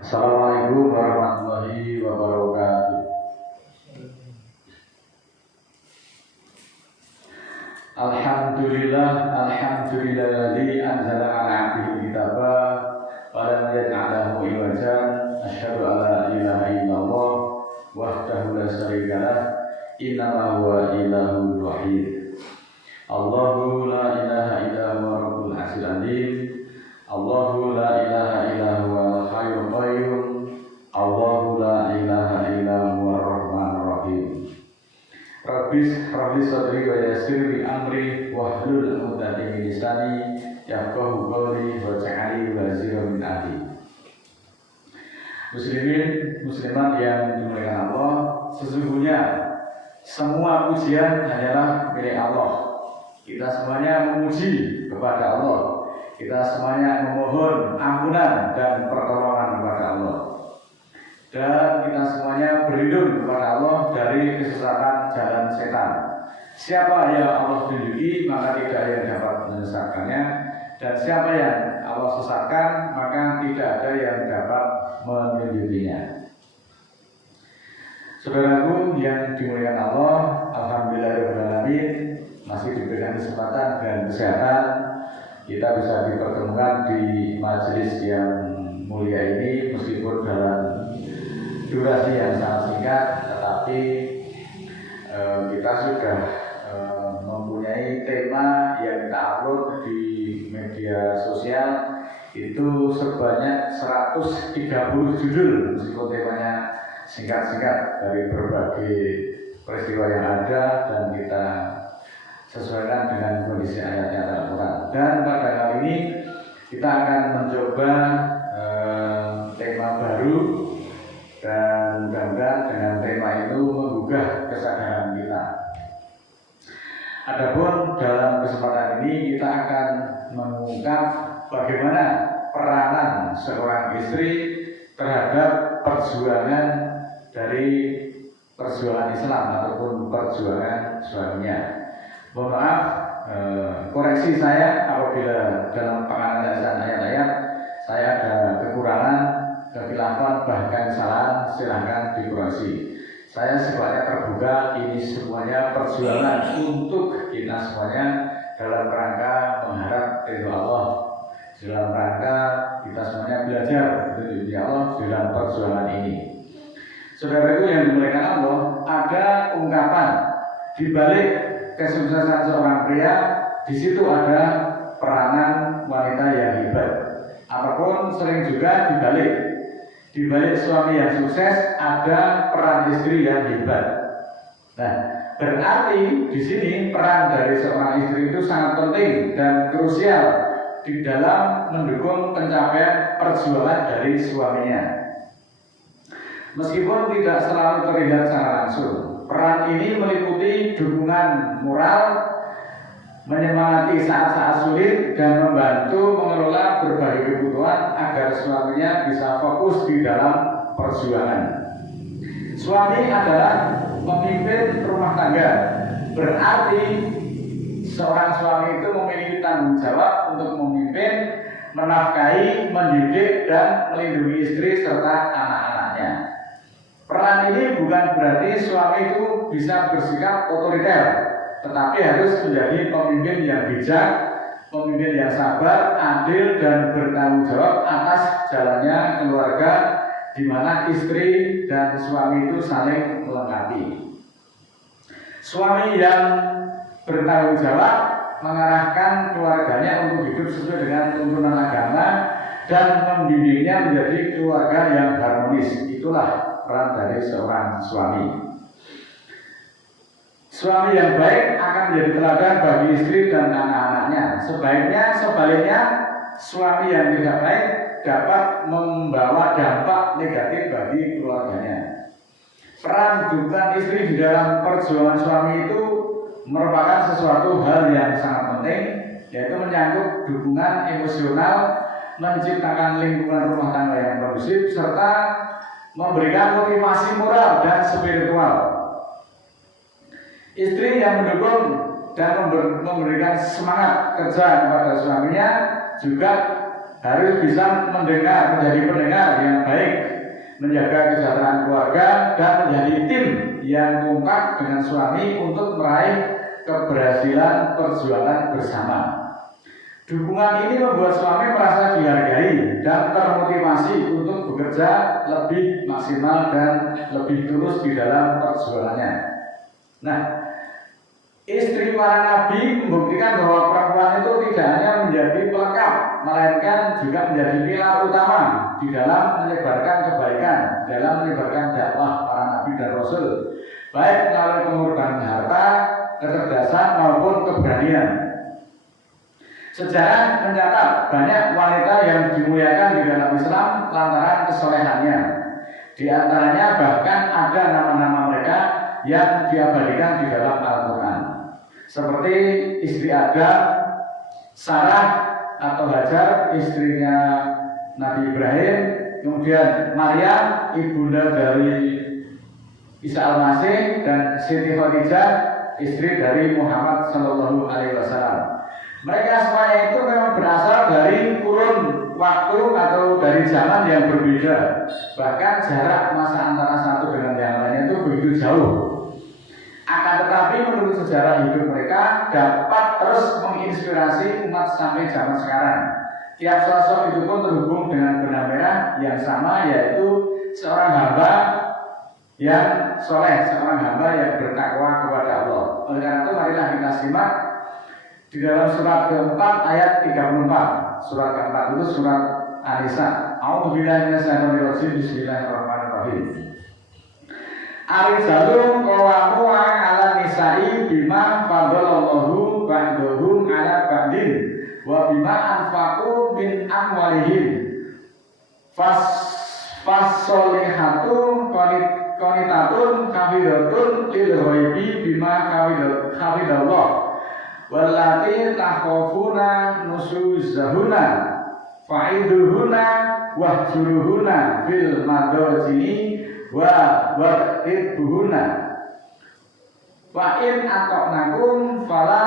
Assalamualaikum warahmatullahi wabarakatuh. Alhamdulillahilladzi anzala 'ala 'abdihi kitaba wa lam yaj'al lahu iwajan. Asyhadu an la ilaha illallah wahdahu la syarika lah. Innallaha huwa ilahul wahid. Allahu la ilaha illa huwa rabbul 'arsyil 'azim. Allahu la ilaha illa huwal hayyul qayyum. Allahu la ilaha illa huwar rahmanur rahim. Rabbis sadri wa yassir li amri wahlul 'uqdatam min lisani yafqahu qawli waj'alni waziran min ahli. Muslimin muslimat yang dimuliakan Allah, sesungguhnya semua pujian hanyalah milik Allah. Kita semuanya memuji kepada Allah. Kita semuanya memohon ampunan dan pertolongan kepada Allah. Dan kita semuanya berlindung kepada Allah dari kesesatan jalan setan. Siapa yang Allah tunjuki, maka tidak ada yang dapat menyesatkannya. Dan siapa yang Allah sesatkan, maka tidak ada yang dapat menunjukinya. Saudaraku yang dimuliakan Allah, alhamdulillahirrahmanirrahim, masih diberikan kesempatan dan kesehatan kita bisa dipertemukan di majelis yang mulia ini, meskipun dalam durasi yang sangat singkat, tetapi kita sudah mempunyai tema yang kita upload di media sosial itu sebanyak 130 judul, meskipun temanya singkat-singkat dari berbagai peristiwa yang ada dan kita sesuaikan dengan kondisi ayat-ayat Al-Quran. Dan pada kali ini kita akan mencoba tema baru, dan mudah-mudahan dengan tema itu menggugah kesadaran kita. Adapun dalam kesempatan ini kita akan mengungkap bagaimana peranan seorang istri terhadap perjuangan Islam ataupun perjuangan suaminya. Mohon maaf, koreksi saya apabila dalam penganalisan ayat-ayat saya ada kekurangan, kekhilafan, bahkan kesalahan, silahkan dikoreksi. Saya sebenarnya terbuka, ini semuanya perjuangan untuk kita semuanya dalam rangka mengharap ridho Allah, dalam rangka kita semuanya belajar ridho Allah dalam perjuangan ini. Saudaraku yang dimuliakan Allah, ada ungkapan di balik kesuksesan seorang pria, di situ ada peranan wanita yang hebat. Ataupun sering juga di balik suami yang sukses ada peran istri yang hebat. Nah, berarti di sini peran dari seorang istri itu sangat penting dan krusial di dalam mendukung pencapaian perjuangan dari suaminya. Meskipun tidak selalu terlihat secara langsung, peran ini meliputi dukungan moral, menyemangati saat-saat sulit, dan membantu mengelola berbagai kebutuhan agar suaminya bisa fokus di dalam perjuangan. Suami adalah pemimpin rumah tangga, berarti seorang suami itu memiliki tanggung jawab untuk memimpin, menafkahi, mendidik, dan melindungi istri serta anak-anaknya. Peran ini bukan berarti suami itu bisa bersikap otoriter, tetapi harus menjadi pemimpin yang bijak, pemimpin yang sabar, adil, dan bertanggung jawab atas jalannya keluarga, di mana istri dan suami itu saling melengkapi. Suami yang bertanggung jawab mengarahkan keluarganya untuk hidup sesuai dengan tuntunan agama dan membimbingnya menjadi keluarga yang harmonis. Itulah peran dari seorang suami. Suami yang baik akan menjadi teladan bagi istri dan anak-anaknya. Sebaliknya, suami yang tidak baik dapat membawa dampak negatif bagi keluarganya. Peran dukungan istri di dalam perjuangan suami itu merupakan sesuatu hal yang sangat penting, yaitu menyangkut dukungan emosional, menciptakan lingkungan rumah tangga yang kondusif, serta memberikan motivasi moral dan spiritual. Istri yang mendukung dan memberikan semangat kerja kepada suaminya juga harus bisa mendengar, menjadi pendengar yang baik menjaga kesejahteraan keluarga, dan menjadi tim yang kompak dengan suami untuk meraih keberhasilan perjuangan bersama. Dukungan ini membuat suami merasa dihargai dan termotivasi untuk bekerja lebih maksimal dan lebih tulus di dalam perjuangannya. Nah, istri para nabi membuktikan bahwa perempuan itu tidak hanya menjadi pelengkap, melainkan juga menjadi pilar utama di dalam menyebarkan kebaikan, dalam menyebarkan dakwah para nabi dan rasul, baik melalui pengorbanan harta, kecerdasan maupun keberanian. Sejarah mencatat banyak wanita yang dimuliakan di dalam Islam lantaran kesolehannya. Di antaranya bahkan ada nama-nama mereka yang diabadikan di dalam Al-Quran, seperti istri Adam, Sarah atau Hajar, istrinya Nabi Ibrahim, kemudian Maryam, ibunda dari Isa Al-Masih, dan Siti Khadijah, istri dari Muhammad Sallallahu Alaihi Wasallam. Mereka semuanya itu memang berasal dari kurun waktu atau dari zaman yang berbeda. Bahkan jarak masa antara satu dengan yang lainnya itu begitu jauh. Akan tetapi menurut sejarah hidup mereka dapat terus menginspirasi umat sampai zaman sekarang. Tiap sosok itu pun terhubung dengan benang merah yang sama, yaitu seorang hamba yang soleh, seorang hamba yang bertakwa kepada Allah. Oleh karena itu marilah kita simak di dalam surat keempat ayat 34. Surat keempat itu surat An-Nisa. A'udzubillahi minasyaitonirrajim. Bismillahirrahmanirrahim. Ar-rijalu qawwamu 'ala nisa'i bima faddalallahu ba'dahum 'ala ba'din wa bima anfaqu min amwalihim. Fasolihatu qanitatun hafidatun lil ghaibi bima hafidallah. Wallati takhafuna nusuzahuna fa'iduhuna wahjuruhuna fil madajini wa'idbuhuna fa'in aqnakum fala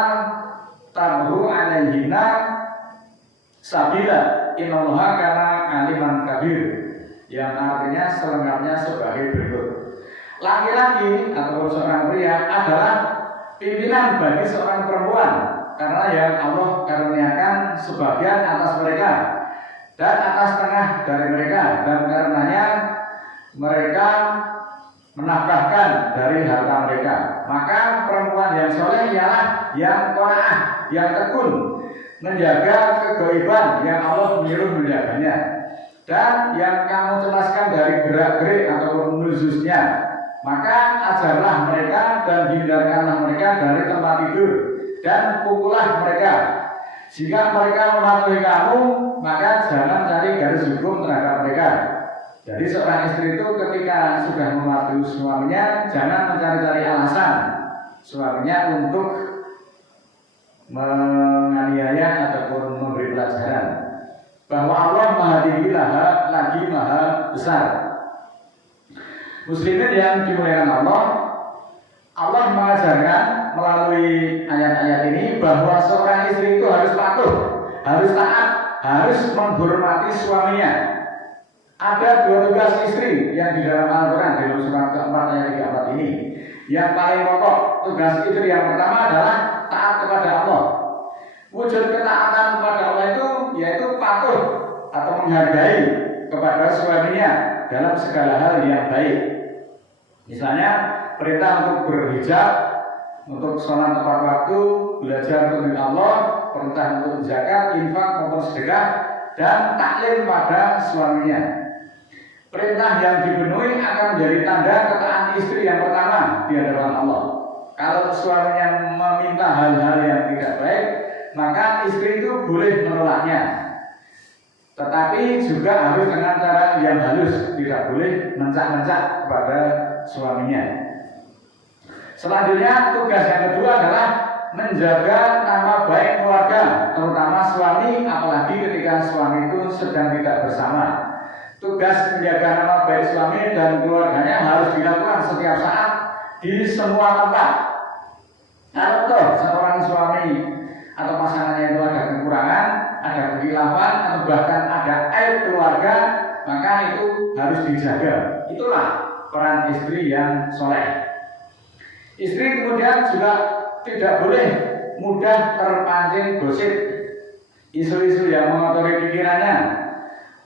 tabhu alaihina sabila innallaha kana aliman kabir, yang artinya selengkapnya sebagai berikut. Laki-laki atau seorang pria adalah pimpinan bagi seorang perempuan, karena yang Allah karuniakan sebagian atas mereka dan atas tengah dari mereka, dan karenanya mereka menafkahkan dari harta mereka. Maka perempuan yang soleh ialah yang qanaah, yang tekun menjaga kegaiban yang Allah menyuruh menjaganya, dan yang kamu cemaskan dari gerak-gerik atau nuzuznya. Maka ajarlah mereka dan hindarkanlah mereka dari tempat tidur dan pukullah mereka. Jika mereka mematuhi kamu, maka jangan cari garis hukum terhadap mereka. Jadi seorang istri itu ketika sudah mematuhi suaminya, jangan mencari-cari alasan suaminya untuk menganiaya ataupun memberi pelajaran bahwa Allah Maha Tinggi lagi Maha Besar. Muslimin yang dimuliakan Allah mengajarkan melalui ayat-ayat ini bahwa seorang istri itu harus patuh, harus taat, harus menghormati suaminya. Ada dua tugas istri yang di dalam Al-Quran, di dalam surat keempat ayat 34 ini. Yang paling pokok tugas istri yang pertama adalah taat kepada Allah. Wujud ketaatan kepada Allah itu yaitu patuh atau menghargai kepada suaminya dalam segala hal yang baik. Misalnya perintah untuk berhijab, untuk sholat tepat waktu, belajar tentang Allah, perintah untuk zakat, infak maupun sedekah, dan taklim pada suaminya. Perintah yang dipenuhi akan menjadi tanda ketaatan istri yang pertama di hadapan Allah. Kalau suaminya meminta hal-hal yang tidak baik, maka istri itu boleh menolaknya, tetapi juga harus dengan cara yang halus, tidak boleh mencak-mencak kepada suaminya. Selanjutnya tugas yang kedua adalah menjaga nama baik keluarga, terutama suami, apalagi ketika suami itu sedang tidak bersama. Tugas menjaga nama baik suami dan keluarganya harus dilakukan setiap saat di semua tempat. Kalau toh seorang suami atau pasangannya itu ada kekurangan, ada kekhilafan, atau bahkan ada aib keluarga, maka itu harus dijaga. Itulah peran istri yang soleh. Istri kemudian juga tidak boleh mudah terpancing gosip, isu-isu yang mengotori pikirannya.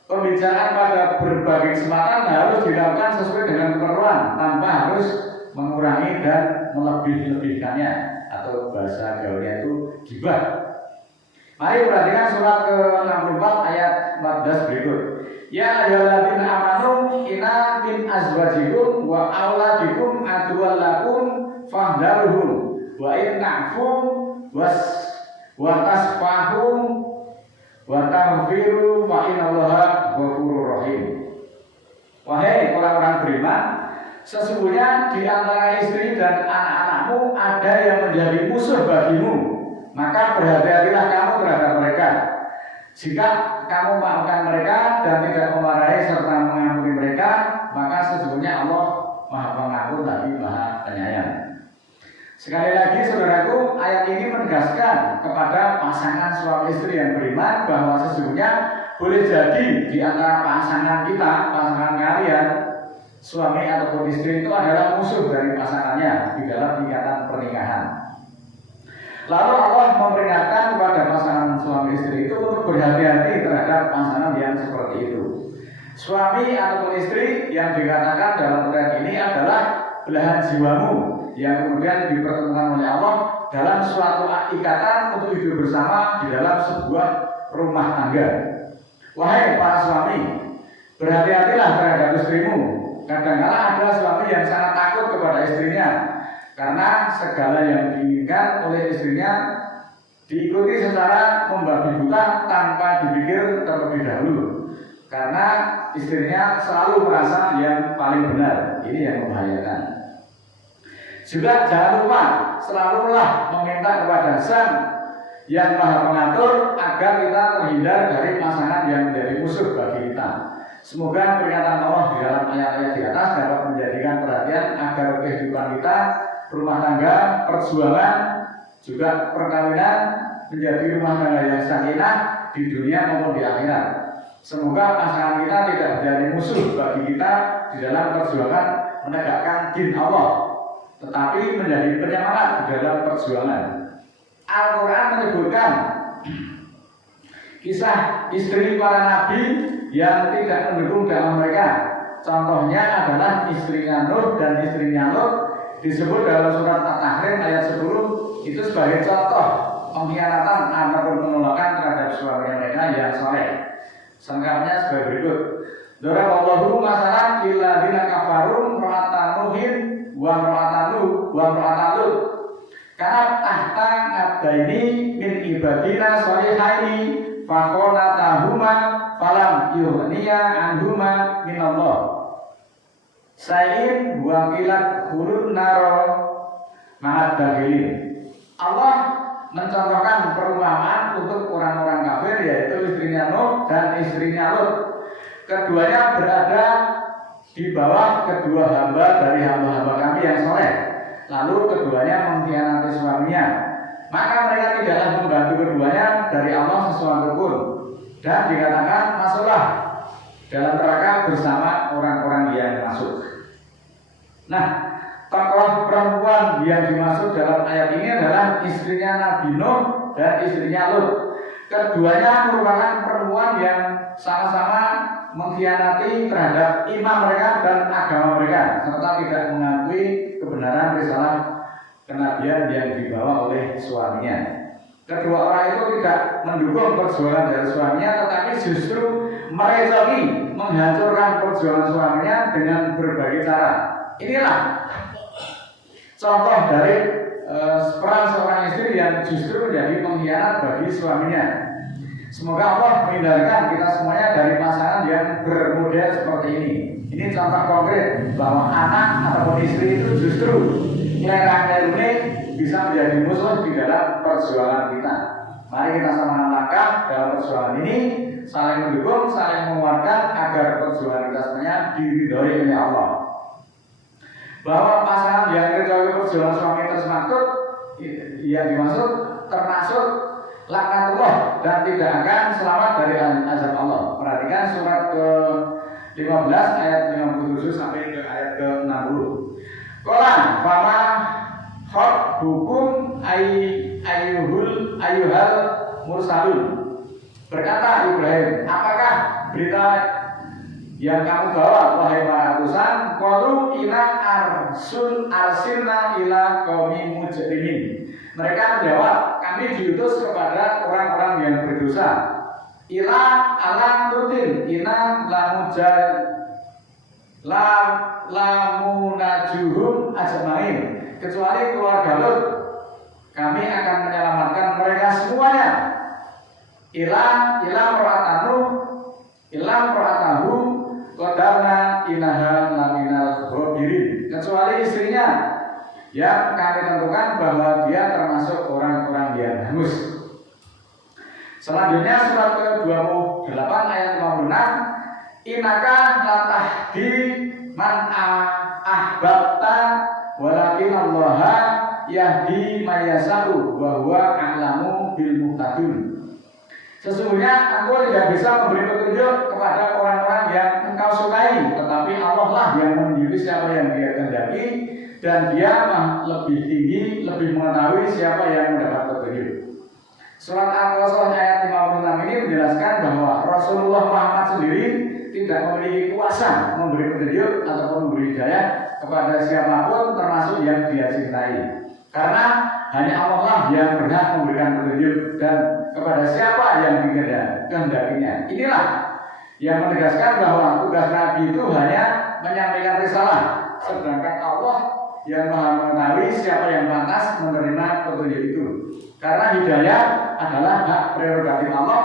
Pembicaraan pada berbagai kesempatan harus dilakukan sesuai dengan keperluan tanpa harus mengurangi dan melebih-lebihkannya, atau bahasa gaulnya itu ghibah. Mari perhatikan surat ke-64 ayat 14 berikut. Ya ayyuhalladzina amanu inna min azwajikum wa auladikum aduwwan lakum fahdaruhum wa in na'fu wa tasfahum wa taghfiru fa innallaha ghafurur rahim. Wahai orang-orang beriman, sesungguhnya di antara istri dan anak-anakmu ada yang menjadi musuh bagimu, maka berhati-hatilah kamu terhadap mereka. Jika kamu maafkan mereka dan tidak memarahi serta mengampuni mereka, maka sesungguhnya Allah Maha Pengampun lagi Maha Penyayang. Sekali lagi saudaraku, ayat ini menegaskan kepada pasangan suami istri yang beriman bahwa sesungguhnya boleh jadi di antara pasangan kita, pasangan kalian, suami ataupun istri itu adalah musuh dari pasangannya di dalam ikatan pernikahan. Lalu Allah memperingatkan kepada pasangan suami istri itu untuk berhati-hati terhadap pasangan yang seperti itu. Suami ataupun istri yang dikatakan dalam ayat ini adalah belahan jiwamu yang kemudian dipertemukan oleh Allah dalam suatu ikatan untuk hidup bersama di dalam sebuah rumah tangga. Wahai para suami, berhati-hatilah terhadap istrimu. Kadang-kala ada suami yang sangat takut kepada istrinya karena segala yang diinginkan oleh istrinya diikuti secara membabi buta tanpa dipikir terlebih dahulu, karena istrinya selalu merasa yang paling benar. Ini yang membahayakan. Juga jangan lupa selalulah meminta kepada Sang yang Maha Pengatur agar kita terhindar dari pasangan yang menjadi musuh bagi kita. Semoga peringatan Allah di dalam ayat-ayat di atas dapat menjadikan perhatian agar kehidupan kita, rumah tangga, perjuangan, juga perkawinan menjadi rumah tangga yang sakinah di dunia maupun di akhirat. Semoga pasangan kita tidak menjadi musuh bagi kita di dalam perjuangan menegakkan din Allah, tetapi menjadi penyemangat di dalam perjuangan. Al-Quran menyebutkan kisah istri para nabi yang tidak mendukung dakwah mereka. Contohnya adalah istrinya Nuh dan istrinya Lut, disebut dalam surat At-Tahrim ayat 10 itu sebagai contoh pengkhianatan ataupun penolakan terhadap suami mereka yang soleh. Selengkapnya sebagai berikut. Daraballahu masalan lil ladzina kafaru ra'atan Nuhin wa ra'atan Lut. Karena tahta ngadaini min ibadina sholihaini faqolatahuma falam yughniya anhuma minallah sayin wakilat hulun naro ma'ad dakhilin. Allah mencontohkan perumpamaan untuk orang-orang kafir, yaitu istrinya Nuh dan istrinya Lut. Keduanya berada di bawah kedua hamba dari hamba-hamba kami yang soleh. Lalu keduanya mengkhianati suaminya, maka mereka tidaklah membantu keduanya dari Allah sesuatu pun, dan dikatakan masuklah dalam neraka bersama orang-orang yang masuk. Nah, tokoh perempuan yang dimaksud dalam ayat ini adalah istrinya Nabi Nuh dan istrinya Lut. Keduanya merupakan perempuan yang sama-sama mengkhianati terhadap iman mereka dan agama mereka, serta tidak mengakui kebenaran risalah kenabian yang dibawa oleh suaminya. Kedua orang itu tidak mendukung perjuangan dari suaminya, tetapi justru merecoki, menghancurkan perjuangan suaminya dengan berbagai cara. Inilah contoh dari peran seorang istri yang justru menjadi pengkhianat bagi suaminya. Semoga Allah menghindarkan kita semuanya dari pasangan yang bermodel seperti ini. Ini contoh konkret bahwa anak ataupun istri itu justru ngerang-ngerune bisa menjadi musuh di dalam perjuangan kita. Mari kita sama-sama langkah dalam perjuangan ini, saling mendukung, saling menguatkan agar perjuangan kita semuanya diridhoi oleh Allah. Bahwa pasangan yang ridhoi perjuangan suami tersebut yang dimaksud termasuk laknatullah dan tidak akan selamat dari azab Allah. Perhatikan surat 15 ayat 57 sampai ke ayat ke-60. Qala fama hukum ayyuhal mursalun. Berkata Ibrahim, apakah berita yang kamu bawa wahai para utusan? Qalu inna arsilna ila qaumi mujrimin. Mereka menjawab, kami diutus kepada orang-orang yang berdosa. Ila ala tutin inna lamunajuhum ajmain. Kecuali keluarga Lut, kami akan menyelamatkan mereka semuanya. Ila meratahu qadarna inaha laminal ghabirin. Kecuali istrinya yang kami tentukan bahwa dia termasuk orang-orang yang hangus. Selanjutnya surat ke-28 ayat 56. Innaka latahdi man ahbabta walakin Allaha yahdi mayyasau wa huwa a'lamu bil muhtadin. Sesungguhnya engkau tidak bisa memberi petunjuk kepada orang-orang yang engkau sukai, tetapi Allah lah yang menunjuki siapa yang dia kehendaki, dan dia lebih tinggi, lebih mengetahui siapa yang mendapat petunjuk. Surat Al-Qasas ayat 56 ini menjelaskan bahwa Rasulullah Muhammad sendiri tidak memiliki kuasa memberi petunjuk ataupun memberi hidayah kepada siapapun termasuk yang dia cintai. Karena hanya Allah lah yang berhak memberikan petunjuk dan kepada siapa yang dikehendakinya. Inilah yang menegaskan bahwa tugas Nabi itu hanya menyampaikan risalah, sedangkan Allah yang Maha mengetahui siapa yang pantas menerima petunjuk itu. Karena hidayah adalah hak prerogatif Allah.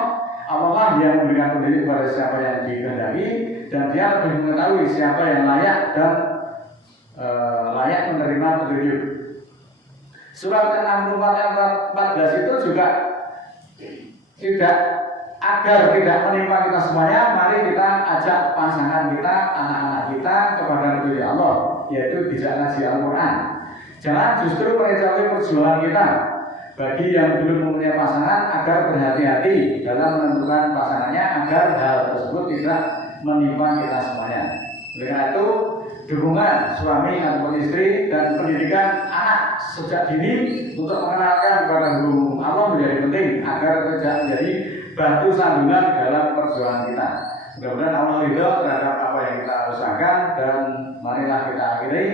Allah lah yang memberikan petunjuk kepada siapa yang dikehendaki, dan dia lebih mengetahui siapa yang layak dan layak menerima petunjuk. Surat ke-64 ayat 14 itu juga agar tidak menimpa kita semuanya, mari kita ajak pasangan kita, anak-anak kita kepada petunjuk Allah, yaitu bijak ngaji Al-Quran. Jangan justru merecoki perjuangan kita bagi yang belum mempunyai pasangan agar berhati-hati dalam menentukan pasangannya agar hal tersebut tidak menimpa kita semuanya. Oleh karena itu, dukungan suami atau istri dan pendidikan anak sejak dini untuk mengenalkan kepada hukum Allah menjadi penting agar tidak menjadi batu sandungan dalam perjuangan kita. Mudah-mudahan Allah ridho terhadap apa yang kita usahakan, dan marilah kita akhiri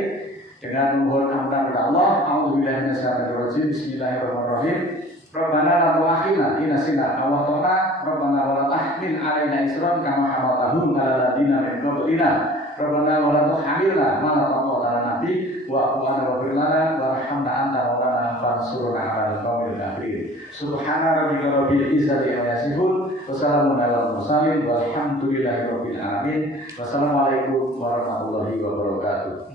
dengan memohon ampunan kepada Allah. A'udzubillahi minasyaitonirrajim. Bismillahirrahmanirrahim. Rabbana la tu'akhidna in nasina aw akhtana. Rabbana wa la tahmil 'alaina isran kama hamaltahu 'alal ladzina min qablina. Rabbana wa la tuhammilna ma la taqata lana bihi wa'fu 'anna waghfir lana warhamna anta maulana fansurna 'alal qaumil kafirin. Subhana rabbika rabbil izzati amma yasifun wa salamun 'alal mursalin walhamdulillahi rabbil alamin. Wassalamualaikum warahmatullahi wabarakatuh.